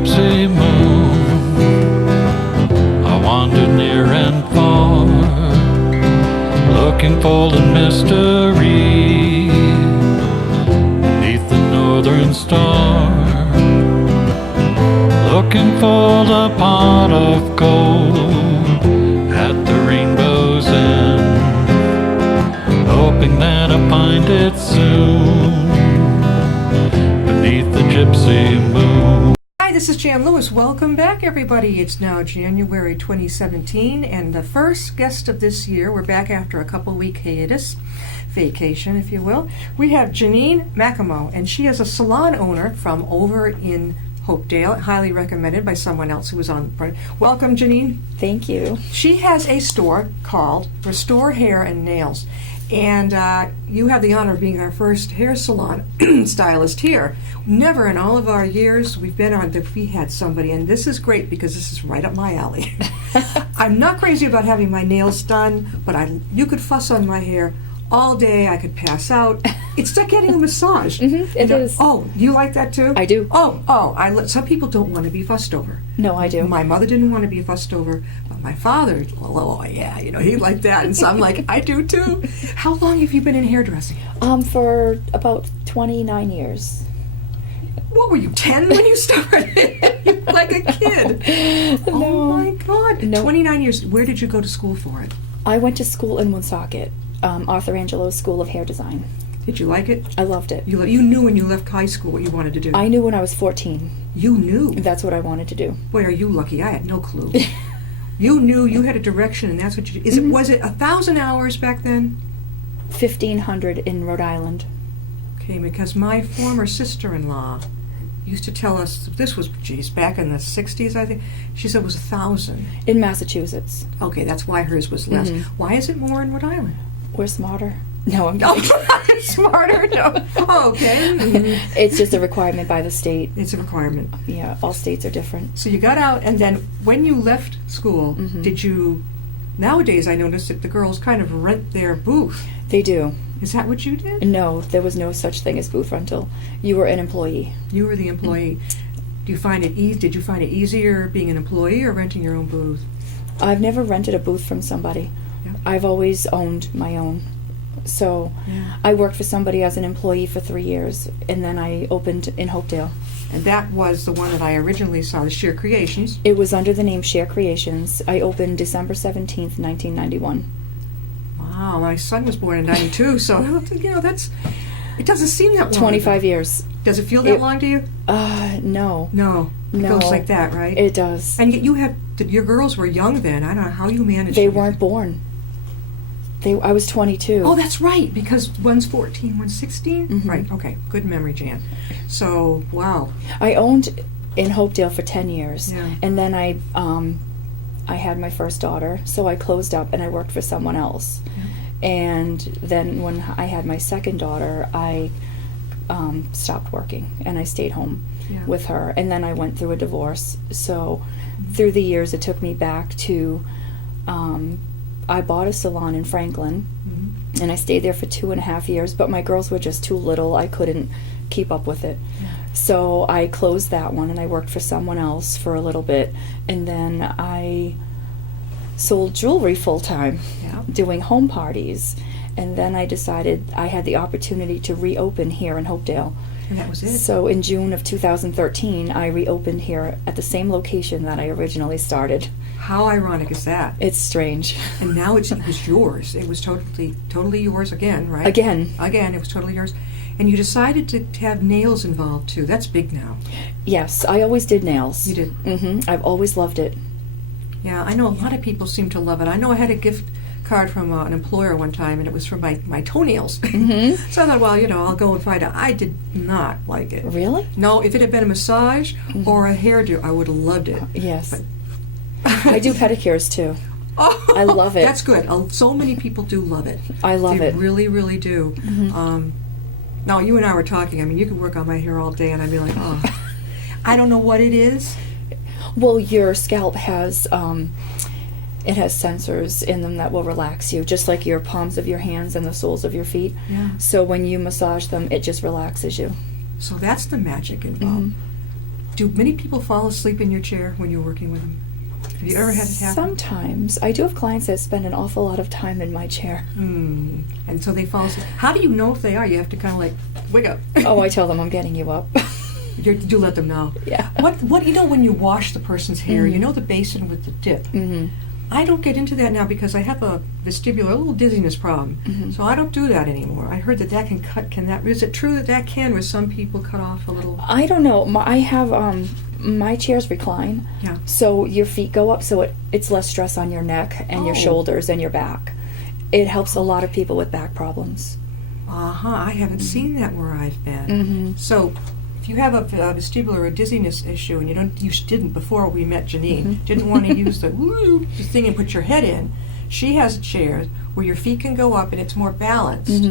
gypsy moon, I wandered near and far, looking for the mystery beneath the northern star, looking for the pot of gold at the rainbow's end, hoping that I find it soon beneath the gypsy moon. Hi, this is Jan Lewis. Welcome back, everybody. It's now January 2017, and the first guest of this year. We're back after a couple-week hiatus, vacation, if you will. We have Jeannine Macamat, and she is a salon owner from over in Hopedale, highly recommended by someone else who was on the front. Welcome, Jeannine. Thank you. She has a store called Restore Hair and Nails, and you have the honor of being our first hair salon stylist here. Never in all of our years we've been on that we had somebody, and this is great because this is right up my alley. I'm not crazy about having my nails done, but you could fuss on my hair all day. I could pass out. It's like getting a massage. It is. Oh, you like that too? I do. Some people don't want to be fussed over. No, I do. My mother didn't want to be fussed over, but my father, he liked that, and so I'm like, I do too. How long have you been in hairdressing? For about 29 years. What were you, 10 when you started? You're like a kid. No. Oh my God. No. 29 years. Where did you go to school for it? I went to school in Woonsocket, Arthur Angelo's School of Hair Design. Did you like it? I loved it. You knew when you left high school what you wanted to do. I knew when I was 14. You knew? That's what I wanted to do. Boy, are you lucky. I had no clue. You knew, you had a direction, and that's what you did. Was it 1,000 hours back then? 1,500 in Rhode Island. Okay, because my former sister-in-law used to tell us, this was, back in the 60s, I think, she said it was 1,000. In Massachusetts. Okay, that's why hers was less. Why is it more in Rhode Island? We're smarter. No, I'm No, kidding. smarter? No. Oh, okay. It's just a requirement by the state. It's a requirement. Yeah, all states are different. So you got out, and then when you left school, did you... Nowadays, I noticed that the girls kind of rent their booth. They do. Is that what you did? No, there was no such thing as booth rental. You were an employee. You were the employee. Do you find it Did you find it easier being an employee or renting your own booth? I've never rented a booth from somebody. Yep. I've always owned my own. So I worked for somebody as an employee for 3 years, and then I opened in Hopedale. And that was the one that I originally saw, the Sheer Creations. It was under the name Share Creations. I opened December 17th, 1991. Wow, my son was born in 92, so, that's... It doesn't seem that long. 25 years. Does it feel that long to you? No. No. It goes like that, right? It does. And yet your girls were young then. I don't know how you managed They weren't born. I was 22. Oh, that's right, because one's 14, one's 16? Right, okay. Good memory, Jan. So, wow. I owned in Hopedale for 10 years, Yeah. and then I had my first daughter, so I closed up and I worked for someone else. Yeah. And then when I had my second daughter, I stopped working and I stayed home with her. And then I went through a divorce. So through the years, it took me back to... I bought a salon in Franklin, and I stayed there for 2.5 years, but my girls were just too little. I couldn't keep up with it. Yeah. So I closed that one, and I worked for someone else for a little bit, and then I sold jewelry full-time, doing home parties, and then I decided I had the opportunity to reopen here in Hopedale. And that was it? So in June of 2013, I reopened here at the same location that I originally started. How ironic is that? It's strange. And now it was yours. It was totally yours again, right? Again, it was totally yours. And you decided to have nails involved, too. That's big now. Yes, I always did nails. You did? I've always loved it. Yeah, I know a lot of people seem to love it. I know I had a gift card from an employer one time, and it was for my toenails. So I thought, I'll go and find out. I did not like it. Really? No, if it had been a massage or a hairdo, I would have loved it. Yes. But I do pedicures, too. Oh, I love it. That's good. So many people do love it. I love it. They really, really do. Now, you and I were talking. I mean, you could work on my hair all day, and I'd be like, oh, I don't know what it is. Well, your scalp has It has sensors in them that will relax you, just like your palms of your hands and the soles of your feet. Yeah. So when you massage them, it just relaxes you. So that's the magic involved. Do many people fall asleep in your chair when you're working with them? Have you ever had it happen? Sometimes. I do have clients that spend an awful lot of time in my chair. And so they fall asleep. How do you know if they are? You have to kind of like, wake up. Oh, I tell them I'm getting you up. You do let them know. Yeah. What you know when you wash the person's hair, you know the basin with the dip. I don't get into that now because I have a vestibular, a little dizziness problem. So I don't do that anymore. I heard that can cut, is it true that can, where some people cut off a little? I don't know. I have, my chairs recline. Yeah. So your feet go up, so it's less stress on your neck and your shoulders and your back. It helps a lot of people with back problems. I haven't seen that where I've been. So if you have a vestibular or dizziness issue and you didn't before we met Jeannine, didn't want to use the thing and put your head in, she has a chair where your feet can go up and it's more balanced.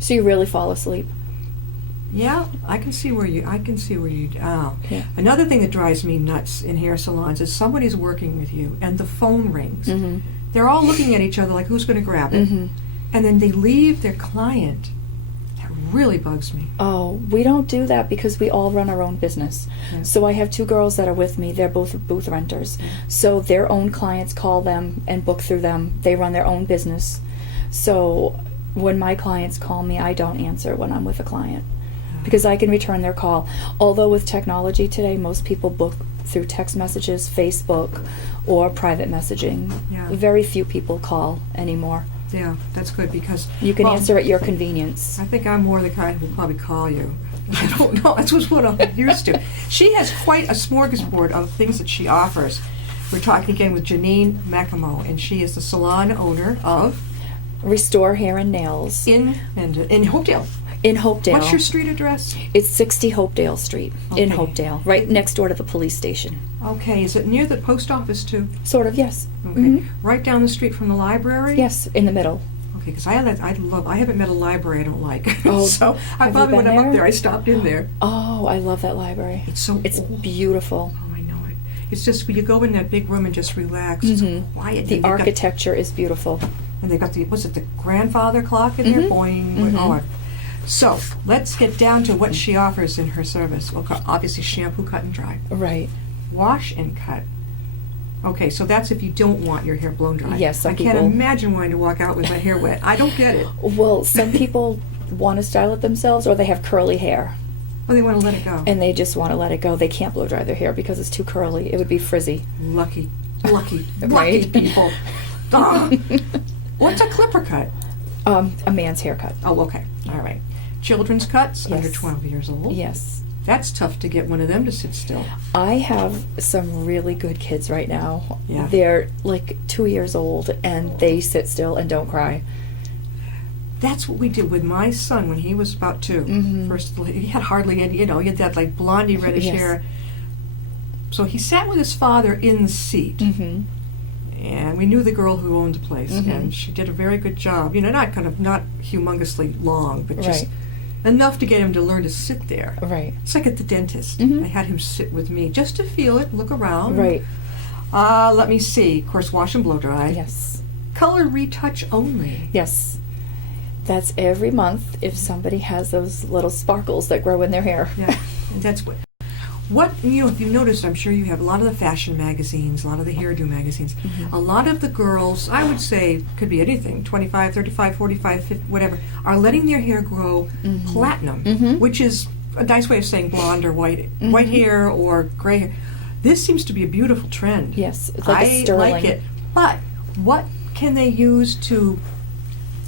So you really fall asleep. Yeah, I can see where you. Oh, Yeah. Another thing that drives me nuts in hair salons is somebody's working with you and the phone rings. They're all looking at each other like, who's going to grab it? And then they leave their client. That really bugs me. Oh, we don't do that because we all run our own business. So I have 2 girls that are with me. They're both booth renters. So their own clients call them and book through them. They run their own business. So when my clients call me, I don't answer when I'm with a client because I can return their call. Although with technology today, most people book through text messages, Facebook, or private messaging. Very few people call anymore. Yeah, that's good because you can answer at your convenience. I think I'm more the kind who will probably call you. I don't know. That's what I'm used to. She has quite a smorgasbord of things that she offers. We're talking again with Jeannine Macamat, and she is the salon owner of Restore Hair and Nails in Hopedale. In Hopedale. What's your street address? It's 60 Hopedale Street in Hopedale, right next door to the police station. Okay, is it near the post office too? Sort of, yes. Okay, right down the street from the library. Yes, in the middle. Okay, because I haven't met a library I don't like. Oh, so I probably when I'm up there, I stopped in there. Oh, I love that library. It's old. Beautiful. Oh, I know it. It's just when you go in that big room and just relax. It's quiet. The architecture is beautiful. And they got the grandfather clock in there? Boing. Oh. So let's get down to what she offers in her service. Well, obviously shampoo, cut, and dry. Right. Wash and cut. Okay, so that's if you don't want your hair blown dry. Yes, I can't imagine wanting to walk out with my hair wet. I don't get it. Well, some people want to style it themselves, or they have curly hair. Well, they want to let it go. And they just want to let it go. They can't blow dry their hair because it's too curly. It would be frizzy. Lucky Right. people. What's a clipper cut? A man's haircut. Oh, okay. All right. Children's cuts under 12 years old. Yes. That's tough to get one of them to sit still. I have some really good kids right now. Yeah. They're like 2 years old and they sit still and don't cry. That's what we did with my son when he was about 2. First, he had hardly any, he had that like blondie reddish hair. So he sat with his father in the seat. And we knew the girl who owned the place, and she did a very good job. Not humongously long, but just enough to get him to learn to sit there. Right. It's like at the dentist. I had him sit with me just to feel it, look around. Right. Let me see. Of course, wash and blow dry. Yes. Color retouch only. Yes. That's every month if somebody has those little sparkles that grow in their hair. Yeah, and that's what if you noticed, I'm sure you have a lot of the fashion magazines, a lot of the hairdo magazines. A lot of the girls, I would say, could be anything, 25, 35, 45, 50, whatever, are letting their hair grow platinum, which is a nice way of saying blonde or white hair or gray hair. This seems to be a beautiful trend. Yes, it's like a sterling. I like it. But what can they use to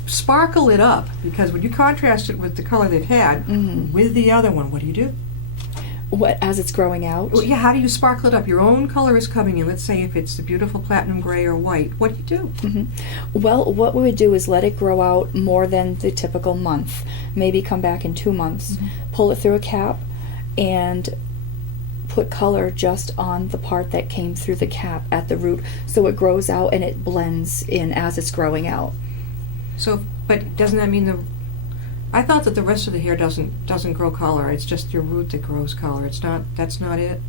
sparkle it up? Because when you contrast it with the color they've had with the other one, what do you do? What, as it's growing out? Well, yeah, how do you sparkle it up? Your own color is coming in. Let's say if it's the beautiful platinum gray or white, what do you do? Well, what we would do is let it grow out more than the typical month. Maybe come back in 2 months, pull it through a cap, and put color just on the part that came through the cap at the root, so it grows out and it blends in as it's growing out. So, but doesn't that mean I thought that the rest of the hair doesn't grow color. It's just your root that grows color. That's not it.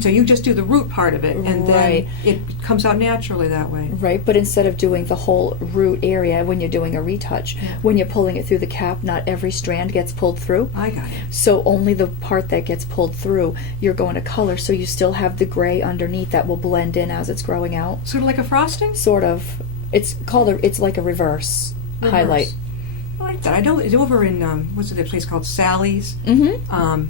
So you just do the root part of it, and Right. then it comes out naturally that way. Right, but instead of doing the whole root area when you're doing a retouch, when you're pulling it through the cap, not every strand gets pulled through. I got it. So only the part that gets pulled through, you're going to color, so you still have the gray underneath that will blend in as it's growing out. Sort of like a frosting? Sort of. It's like a reverse highlight. I like that. I know it's over in, what's it, a place called Sally's? Mm-hmm.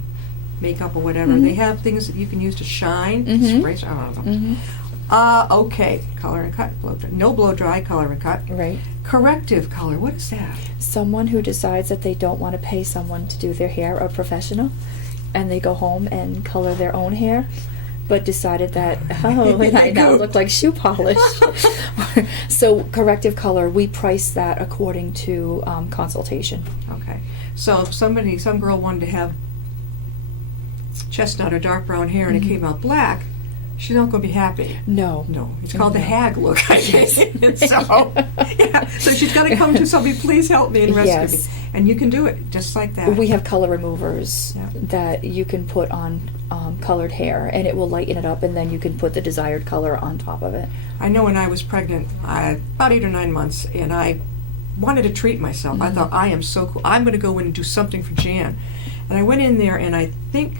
Makeup or whatever. Mhm. They have things that you can use to shine. Mhm. Sprays. I don't know. Mm-hmm. Okay. Color and cut. Blow dry. No blow dry. Color and cut. Right. Corrective color. What is that? Someone who decides that they don't want to pay someone to do their hair, a professional, and they go home and color their own hair, but decided that, oh, and I now look like shoe polish. So corrective color, we price that according to consultation. Okay. So if some girl wanted to have chestnut or dark brown hair and it came out black, she's not going to be happy. No. No, it's called the No. hag look, I guess. So she's got to come to somebody, please help me and rescue Yes. me. And you can do it just like that. We have color removers Yeah. that you can put on colored hair, and it will lighten it up, and then you can put the desired color on top of it. I know when I was pregnant, about 8 or 9 months, and I wanted to treat myself. I thought, I am so cool. I'm going to go in and do something for Jan. And I went in there, and I think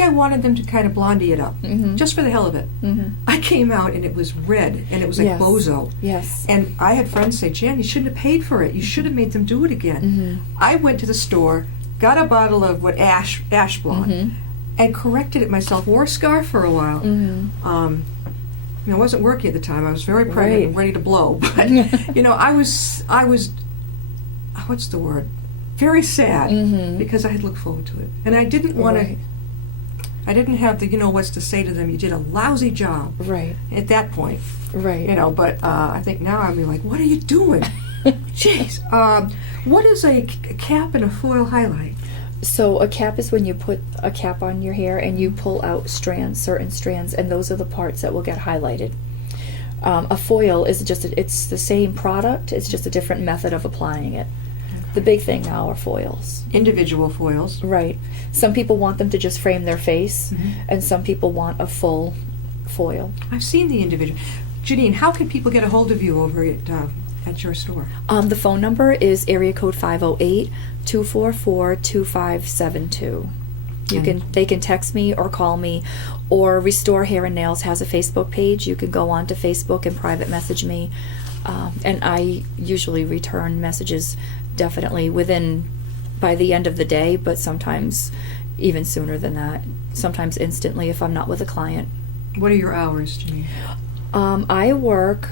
I wanted them to kind of blondie it up, just for the hell of it. I came out, and it was red, and it was like Yes. bozo. Yes. And I had friends say, Jan, you shouldn't have paid for it. You should have made them do it again. I went to the store, got a bottle of ash blonde, and corrected it myself. Wore a scarf for a while. I wasn't working at the time. I was very pregnant and ready to blow. But I was what's the word? Very sad because I had looked forward to it, and I didn't want to. Right. I didn't have the what's to say to them. You did a lousy job. Right. At that point. Right. But I think now I'd be like, what are you doing? Jeez. What is a cap and a foil highlight? So a cap is when you put a cap on your hair and you pull out certain strands, and those are the parts that will get highlighted. A foil is it's the same product, it's just a different method of applying it. The big thing now are foils. Individual foils. Right. Some people want them to just frame their face, and some people want a full foil. I've seen the individual. Jeannine, how can people get a hold of you over at your store? The phone number is area code 508-244-2572. They can text me or call me, or Restore Hair and Nails has a Facebook page. You can go on to Facebook and private message me, and I usually return messages definitely by the end of the day, but sometimes even sooner than that. Sometimes instantly if I'm not with a client. What are your hours, Jeannine? I work.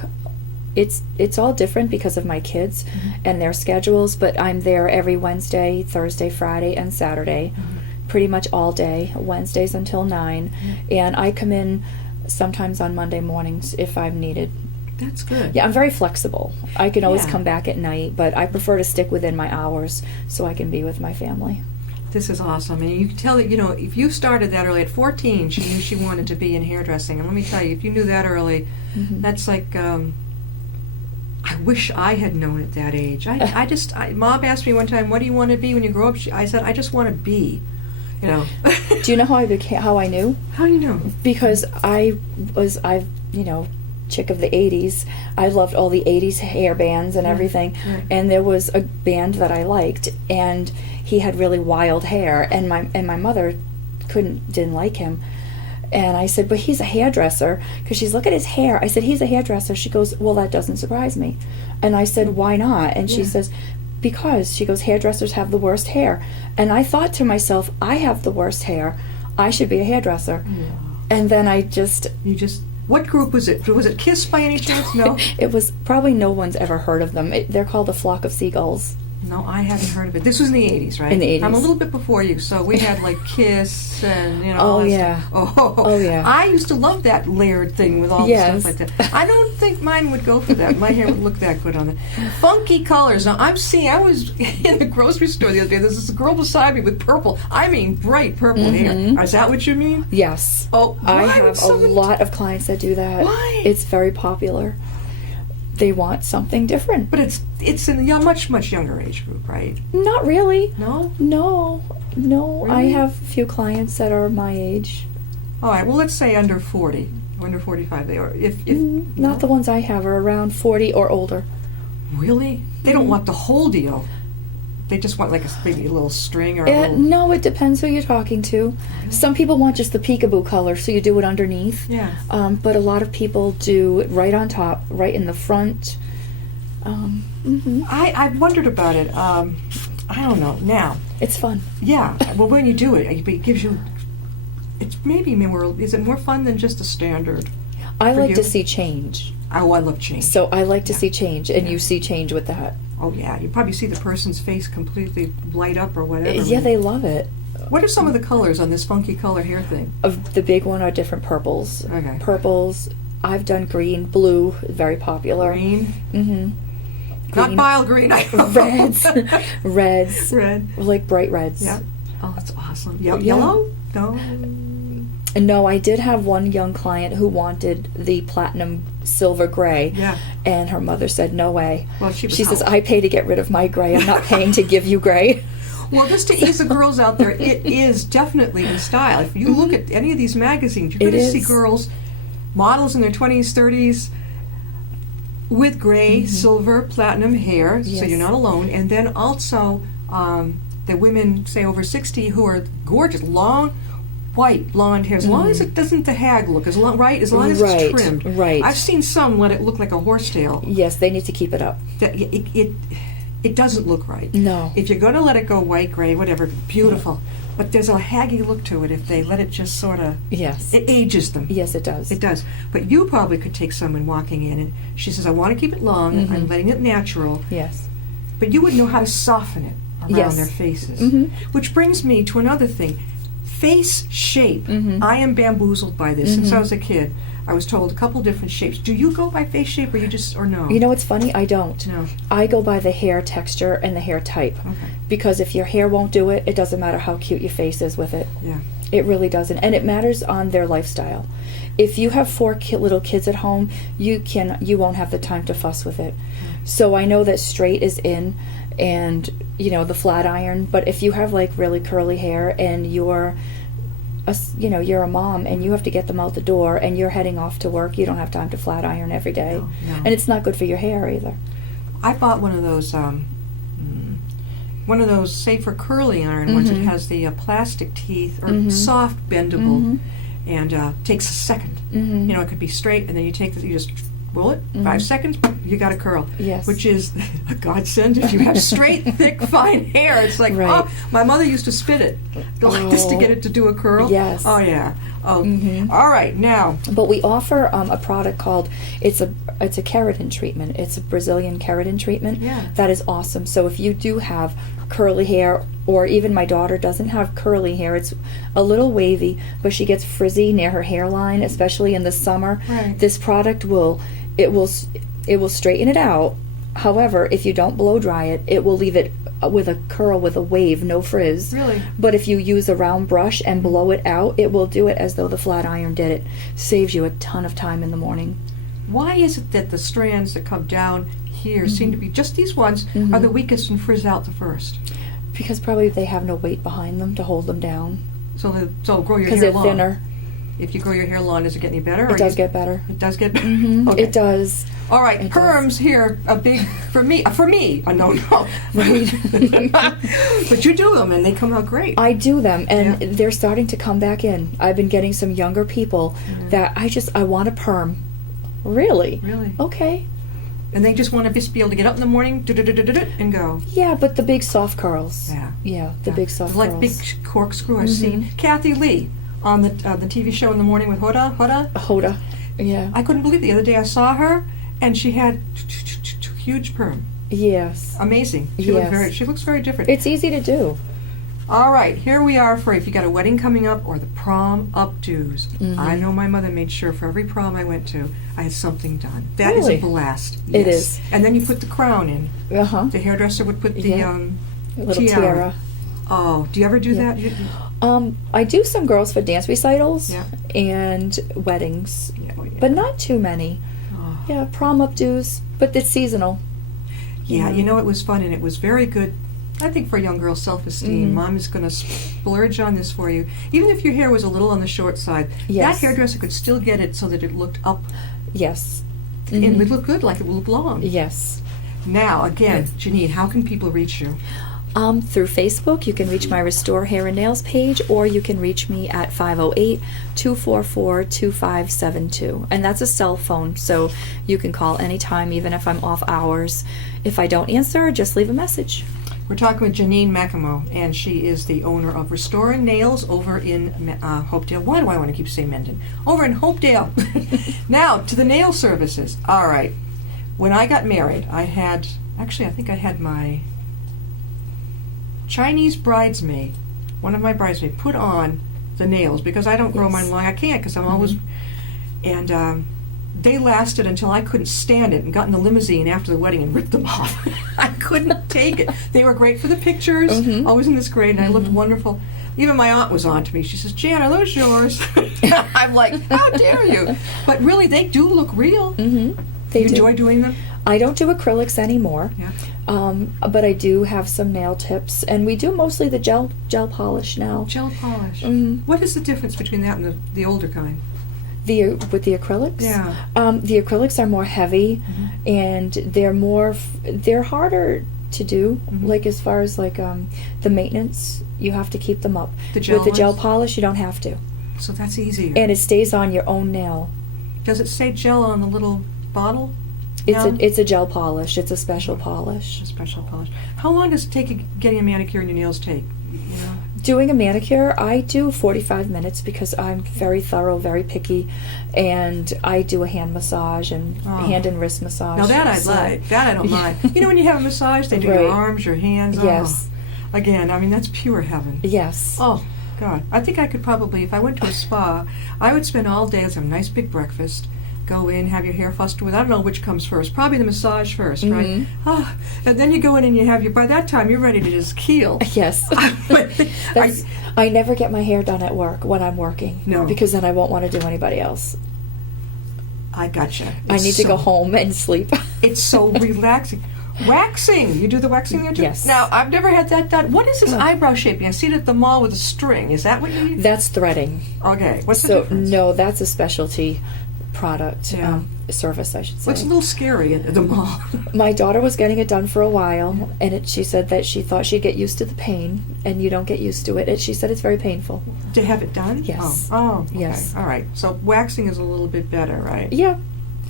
It's all different because of my kids and their schedules, but I'm there every Wednesday, Thursday, Friday, and Saturday, pretty much all day, Wednesdays until 9, and I come in sometimes on Monday mornings if I'm needed. That's good. Yeah, I'm very flexible. I can always Yeah. come back at night, but I prefer to stick within my hours so I can be with my family. This is awesome. And you can tell that, if you started that early, at 14, she knew she wanted to be in hairdressing. And let me tell you, if you knew that early, that's like, I wish I had known at that age. Mom asked me one time, what do you want to be when you grow up? I said, I just want to be, Do you know how I knew? How do you know? Because I've chick of the 80s. I loved all the 80s hair bands and everything. Right. And there was a band that I liked, and he had really wild hair, and my mother didn't like him. And I said, but he's a hairdresser, because she's, look at his hair. I said, he's a hairdresser. She goes, well, that doesn't surprise me. And I said, why not? And she says, because, she goes, hairdressers have the worst hair. And I thought to myself, I have the worst hair. I should be a hairdresser. Yeah. And then what group was it? Was it Kiss by any chance? No? it was probably, no one's ever heard of them. They're called a flock of seagulls. No, I haven't heard of it. This was in the 80s, right? In the 80s. I'm a little bit before you, so we had like Kiss and, Oh, all that yeah. stuff. Oh, yeah. I used to love that layered thing with all the stuff like that. I don't think mine would go for that. My hair would look that good on it. Funky colors. Now, I was in the grocery store the other day. There's this girl beside me with purple. I mean, bright purple hair. Is that what you mean? Yes. Oh, I why have would a someone- lot of clients that do that. Why? It's very popular. They want something different. But it's in a much, much younger age group, right? Not really. No? No. No, I Really? have a few clients that are my age. All right. Well, let's say under 40, under 45. They are. If Not the ones I have are around 40 or older. Really, they don't want the whole deal. They just want like maybe a little string or a little. No, it depends who you're talking to. Some people want just the peekaboo color, so you do it underneath. Yeah. But a lot of people do it right on top, right in the front. I wondered about it. I don't know. Now, It's fun. yeah. Well, when you do it, it gives you. It's maybe more. Is it more fun than just a standard? I For like you? to see change. Oh, I love change. So I like to see change, and you see change with that. Oh yeah, you probably see the person's face completely light up or whatever. Yeah, they love it. What are some of the colors on this funky color hair thing? Of the big one are different purples. Okay. Purples. I've done green, blue, very popular. Green, Mm-hmm. not bile green. I hope. Reds. Reds. Red. Like bright reds. Yeah. Oh, that's awesome. Yeah. Yellow? No. No, I did have one young client who wanted the platinum silver gray. Yeah. And her mother said, no way. Well, she was says, out. I pay to get rid of my gray. I'm not paying to give you gray. Well, just to ease the girls out there, it is definitely in style. If you look at any of these magazines, you're going to see girls, models in their 20s, 30s, with gray, silver, platinum hair, so you're not alone. And then also the women, say over 60, who are gorgeous, long, white blonde hair. As long as it doesn't the hag look, as long as it's trimmed. Right. I've seen some let it look like a horsetail. Yes, they need to keep it up. It doesn't look right. No. If you're going to let it go white, gray, whatever, beautiful. But there's a haggy look to it if they let it just sort of. Yes. It ages them. Yes, it does. It does. But you probably could take someone walking in and she says, I want to keep it long, I'm letting it natural. Yes. But you would know how to soften it around their faces. Which brings me to another thing. Face shape. I am bamboozled by this. Since I was a kid, I was told a couple different shapes. Do you go by face shape or no? You know what's funny? I don't. No. I go by the hair texture and the hair type. Okay. Because if your hair won't do it, it doesn't matter how cute your face is with it. Yeah. It really doesn't. And it matters on their lifestyle. If you have 4 little kids at home, you won't have the time to fuss with it. So I know that straight is in and, the flat iron, but if you have like really curly hair and you're a mom and you have to get them out the door and you're heading off to work, you don't have time to flat iron every day. No. And it's not good for your hair either. I bought one of those safer curly iron ones. It has the plastic teeth or soft bendable, and takes a second. It could be straight, and then you just roll it. 5 seconds, you got a curl. Yes. Which is a godsend if you have straight, thick, fine hair. It's like, Right. oh, my mother used to spit it like this to get it to do a curl. Yes. Oh yeah. Oh. All right. Now. But we offer a product called it's a keratin treatment. It's a Brazilian keratin treatment. Yeah. That is awesome. So if you do have curly hair, or even my daughter doesn't have curly hair, it's a little wavy, but she gets frizzy near her hairline, especially in the summer. Right. This product will straighten it out. However, if you don't blow dry it, it will leave it with a curl, with a wave, no frizz. Really? But if you use a round brush and blow it out, it will do it as though the flat iron did it. Saves you a ton of time in the morning. Why is it that the strands that come down here seem to be just these ones are the weakest and frizz out the first? Because probably they have no weight behind them to hold them down. So grow your Because hair they're long. Thinner. If you grow your hair long, does it get any better? It does get better. It does get better. Okay. It does. All right, It perms here a big for me. No. Right. But you do them and they come out great. I do them, and they're starting to come back in. I've been getting some younger people that I want a perm. Really? Really? Okay. And they just want to just be able to get up in the morning, and go. Yeah, but the big soft curls. Yeah. Yeah, the big soft like curls. big corkscrew. I've seen Kathy Lee on the TV show in the morning with Hoda. Hoda. Yeah. I couldn't believe the other day I saw her, and she had huge perm. Yes. Amazing. Yes. She looks very different. It's easy to do. All right, here we are for if you got a wedding coming up or the prom updos. I know my mother made sure for every prom I went to, I had something done. That is Really? a blast. It Yes. is. And then you put the crown in. Uh-huh. The hairdresser would put the Yeah. Little tiara. Oh, do you ever do that? I do some girls for dance recitals Yeah. and weddings, Yeah, but not too many. Oh. Yeah, prom updos, but it's seasonal. Yeah, it was fun and it was very good. I think for a young girl's self-esteem, Mom is going to splurge on this for you. Even if your hair was a little on the short side, Yes. that hairdresser could still get it so that it looked up Yes. and it would look good, like it would look long. Yes. Now, again, Jeannine, how can people reach you? Through Facebook, you can reach my Restore Hair and Nails page, or you can reach me at 508-244-2572. And that's a cell phone, so you can call anytime, even if I'm off hours. If I don't answer, just leave a message. We're talking with Jeannine Macamat, and she is the owner of Restore Nails over in Hopedale. Why do I want to keep saying Mendon? Over in Hopedale. Now, to the nail services. All right. When I got married, I think I had my Chinese bridesmaid, one of my bridesmaids, put on the nails because I don't grow mine long. I can't because I'm always... And they lasted until I couldn't stand it and got in the limousine after the wedding and ripped them off. I couldn't take it. They were great for the pictures. Always in this grade, and I looked wonderful. Even my aunt was on to me. She says, "Jan, are those yours?" I'm like, "How dare you?" But really, they do look real. They You enjoy doing them? I don't do acrylics anymore. Yeah. But I do have some nail tips, and we do mostly the gel polish now. Gel polish. Mhm. What is the difference between that and the older kind? With the acrylics, Yeah. the acrylics are more heavy, and they're harder to do. Like as far as like the maintenance, you have to keep them up. The gel With the gel ones? polish, you don't have to, So that's easier. and it stays on your own nail. Does it say gel on the little bottle? It's No? it's a gel polish. It's a special polish. A special polish. How long does it take getting a manicure and your nails take? You know? Doing a manicure, I do 45 minutes because I'm very thorough, very picky, and I do a hand massage and hand and wrist massage. Now that I'd so- like. That I don't mind. You know when you have a massage, they do Right. your arms, your hands. Yes. Oh. Again, I mean, that's pure heaven. Yes. Oh, God. I think I could probably, if I went to a spa, I would spend all day, have a nice big breakfast, go in, have your hair fussed with. I don't know which comes first. Probably the massage first, right? Oh, and then you go in and you have by that time, you're ready to just heal. Yes. I never get my hair done at work when I'm working. No. Because then I won't want to do anybody else. I gotcha. I need to go home and sleep. It's so relaxing. Waxing. You do the waxing there too? Yes. Now, I've never had that done. What is this eyebrow shaping? I see it at the mall with a string. Is that what you mean? That's threading. Okay. What's the So difference? no, that's a specialty product, Yeah. service, I should say. What's a little scary at the mall? My daughter was getting it done for a while, and she said that she thought she'd get used to the pain, and you don't get used to it. And she said it's very painful. To have it done? Yes. Oh, okay. Yes. All right. So waxing is a little bit better, right? Yeah,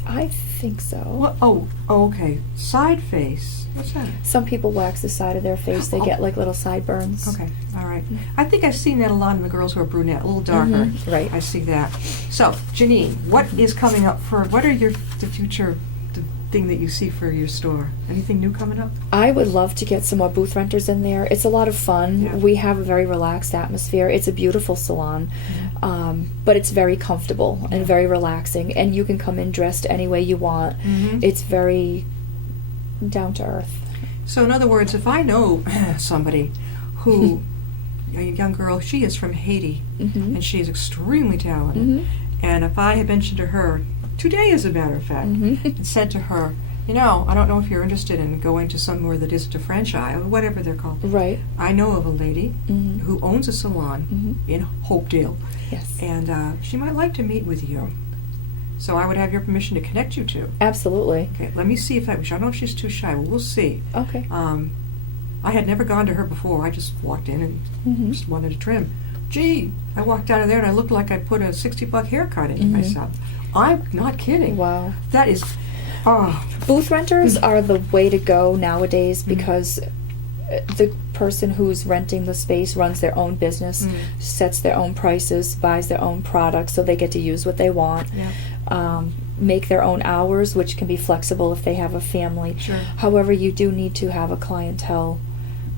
I think so. What? Oh, okay. Side face. What's that? Some people wax the side of their face. They get like little sideburns. Okay. All right. I think I've seen that a lot in the girls who are brunette, a little darker. Right. I see that. So, Jeannine, what is coming up what are the future thing that you see for your store? Anything new coming up? I would love to get some more booth renters in there. It's a lot of fun. Yeah. We have a very relaxed atmosphere. It's a beautiful salon, but it's very comfortable and very relaxing. And you can come in dressed any way you want. It's very down to earth. So, in other words, if I know somebody who, a young girl, she is from Haiti, and she is extremely talented, and if I had mentioned to her, today as a matter of fact, and said to her, you know, I don't know if you're interested in going to somewhere that isn't a franchise, or whatever they're called. Right. I know of a lady who owns a salon in Hopedale, Yes. and she might like to meet with you. So I would have your permission to connect you two. Absolutely. Okay, let me see if I don't know if she's too shy. Well, we'll see. Okay. I had never gone to her before. I just walked in and just wanted to trim. Gee, I walked out of there and I looked like I put a $60 haircut into myself. I'm not kidding. Wow. That is, Booth renters are the way to go nowadays because the person who's renting the space runs their own business, sets their own prices, buys their own products, so they get to use what they want. Make their own hours, which can be flexible if they have a family. Sure. However, you do need to have a clientele,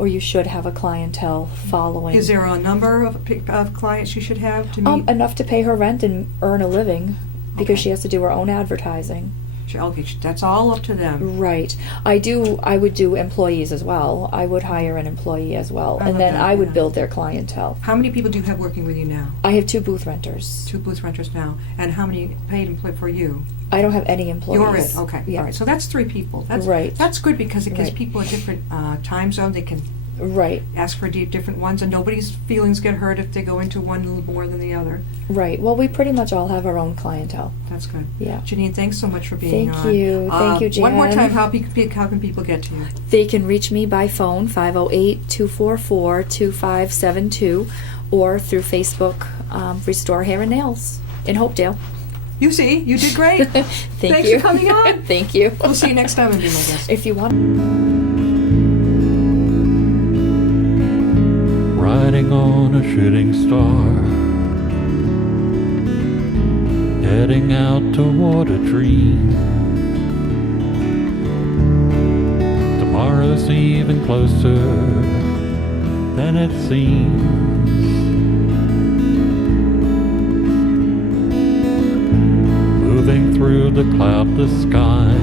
or you should have a clientele following. is there a number of clients you should have to meet? Enough to pay her rent and earn a living, because Okay. she has to do her own advertising. Okay, that's all up to them. Right. I would do employees as well. I would hire an employee as well. I And love then that, I would yeah. build their clientele. How many people do you have working with you now? I have 2 booth renters. 2 booth renters now. And how many paid employee for you? I don't have any employees. You're it. Okay. Yeah. All right. So that's 3 people. That's Right. That's good because it gives Right. people a different time zone. They can Right. ask for different ones, and nobody's feelings get hurt if they go into one a little more than the other. Right. Well, we pretty much all have our own clientele. That's good. Yeah. Jeannine, thanks so much for being on. Thank you. Thank you, Jan. One more time, how can people get to you? They can reach me by phone, 508-244-2572, or through Facebook, Restore Hair and Nails in Hopedale. You see, you did great. Thanks for coming on. Thank you. We'll see you next time and be my guest. If you want. Riding on a shooting star, heading out toward a dream. Tomorrow's even closer than it seems. Moving through the cloudless sky,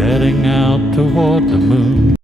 heading out toward the moon.